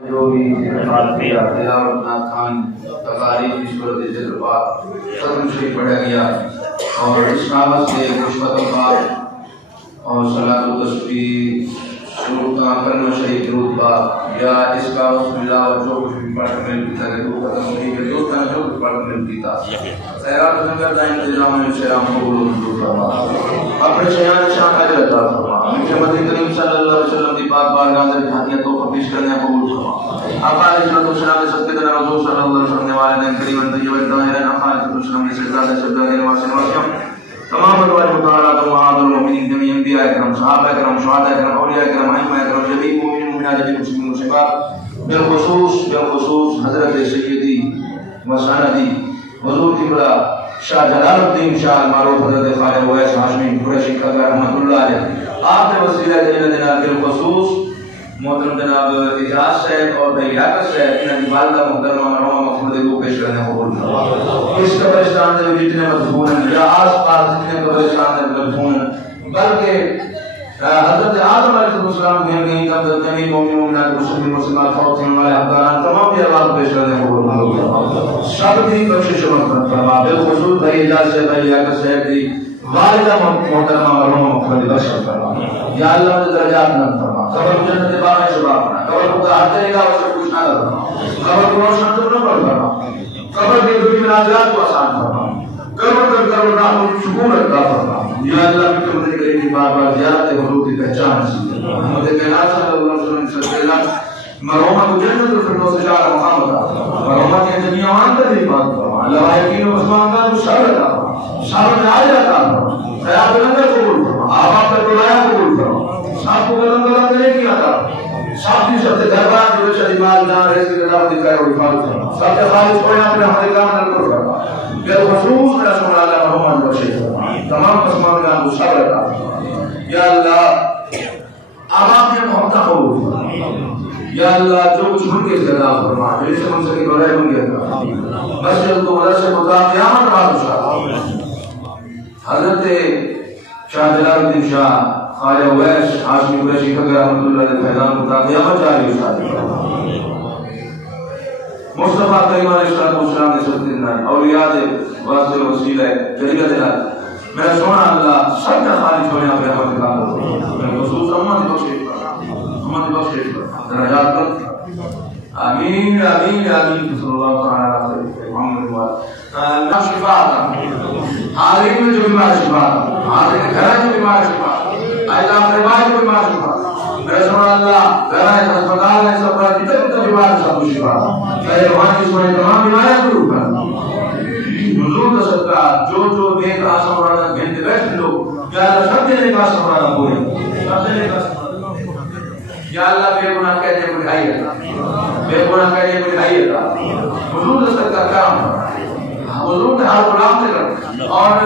جو بھی تلاوت نعت خوانی تقاریر کی صورت ذکر پاک ختم شریف پڑھا گیا اور اس نامت سے کچھ ختم پاک اور صلاۃ و تسبیح شروع کا کلمہ شریف درود پاک یا اس کا بسم اللہ اور جو کچھ بھی پڑھ کر ملتا ہے وہ ختم ہوئی کہ جو کا جو کچھ پڑھ کر ملتا خیرات نگر کا انتظام ہے سلام قبول و منظور فرما اپنے شیان شان اجر عطا فرما محمد کریم صلی اللہ علیہ وسلم کی پاک بارگاہ میں ہدیہ تو پیش کرنے قبول فرما آقا علیہ السلام نے سب کے دربار رسول صلی اللہ علیہ وسلم والے کریم طیب طاہر آقا علیہ السلام نے سجدہ سجدہ واسن واسن تمام الوالد مطالعات و معاذ المؤمنین جميع انبیاء اکرام صحابہ اکرام شہداء اکرام اولیاء اکرام ائمہ اکرام جميع مومنین مومنات جميع مسلمین مسلمات بالخصوص حضرت سیدی و سندی حضور قبلہ شاہ جلال الدین شاہ المعروف حضرت خواجہ اویس ہاشمی قریشی قدر رحمۃ اللہ علیہ آپ کے وسیلہ جلیل جناب بالخصوص محترم جناب اجاز صاحب اور بھائی لیاقت صاحب انہاں دی والدہ محترمہ مرحومہ محمد کو پیش کرنے قبول فرما اس قبرستان میں جتنے مدفون ہیں یا آس پاس جتنے قبرستان میں مدفون ہیں بلکہ حضرت آدم علیہ السلام کے کہیں کا جميع مومنین مومنات مسلمین مسلمات فوت ہونے والے حقداران تمام کی آواز پیش کرنے قبول فرما سب کی بخشش و مغفرت فرما بالخصوص بھائی اجاز صاحب بھائی لیاقت صاحب دی والدہ محترمہ مرحومہ محمد بخشش فرما یا اللہ نے درجات نہ فرما قبر جنت باغ شباب بنا قبر کو ہر طریقہ سے کچھ نہ کرنا قبر کو روشن تو نہ فرما قبر کے دنیا منازعات کو آسان فرما قبر کا قبر رحمت سکون عطا فرما یا اللہ کی مدد کرے کہ بار بار زیارت حضور کی پہچان نصیب محمد کائنات صلی اللہ علیہ وسلم سے پہلا مرحومہ کو جنت الفردوس جعل مقام عطا مرحومہ کی دنیا وان کا بھی بات فرما لوائقین و عثمان کا مشاور عطا فرما شاور میں آج عطا فرما خیال لنگر قبول فرما آباد کا دلایا قبول فرما سب کو بلند بلند کرے کی عطا سب کی سب سے دربار جو شریمال جان رہے سے اللہ دکھائے اور حفاظت فرما سب سے خالص کوئی اپنے ہمارے کام نکل فرما بالخصوص میرا سمال اللہ محمد بخشش فرما تمام قسمان کا مشاور عطا فرما یا اللہ آباد کے محبتہ قبول فرما یا اللہ جو کچھ ان کے زیادہ فرما جو اس سے من سکے گوڑے بن گیا مسجد کو مدر سے مطلب قیامت بادشاہ حضرت شاہ جلال الدین شاہ خواجہ اویس ہاشمی قریشی قدر رحمۃ اللہ علیہ فیضان مطلب قیامت جاری استاد مصطفیٰ کریم علیہ السلام نے سب دن اولیاء واسطے وسیلہ جلیلہ جلال میرا سونا اللہ سب کا خالص ہونے آپ رحمت اللہ میں خصوص امت بخشش درجات پر آمین آمین آمین صلی اللہ تعالی علیہ محمد شفاء حاضرین میں جو بیمار شفاء حاضرین گھر جو بیمار شفاء اللہ فرمائے جو بیمار شفاء میرا سبحان اللہ گھر ہے ہسپتال ہے سب کا جتنے بیمار سب کو شفاء چاہے روحانی جسمانی تمام بیماریاں دور کر حضور کا صدقہ جو نیک آسان ورانا گھنٹے بیٹھے لوگ یا اللہ سب دینے کا آسان ورانا پورے سب دینے کا آسان یا اللہ بے گناہ کہنے کو دکھائی رہا بے گناہ کہنے کو دکھائی رہا حضور کا صدقہ کرام حضور نے ہر غلام سے کر اور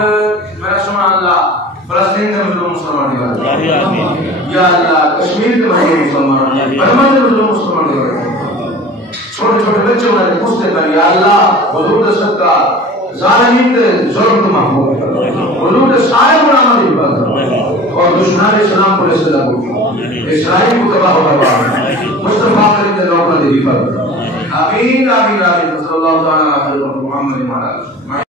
میرا سبحان اللہ فلسطین کے مظلوم مسلمان دیوار یا اللہ کشمیر کے مہینے مسلمان برما کے مظلوم مسلمان دیوار چھوٹے چھوٹے بچے انہیں پوچھتے کر یا اللہ حضور کا صدقہ ظالمین کے ظلم کو محفوظ کر حضور کے سارے غلاموں کی حفاظت کر اور دشمنان اسلام کو رسالہ کو اسرائیل کو تباہ و برباد مصطفیٰ کریم نے لوگوں کی حفاظت آمین آمین آمین صلی اللہ تعالی علیہ محمد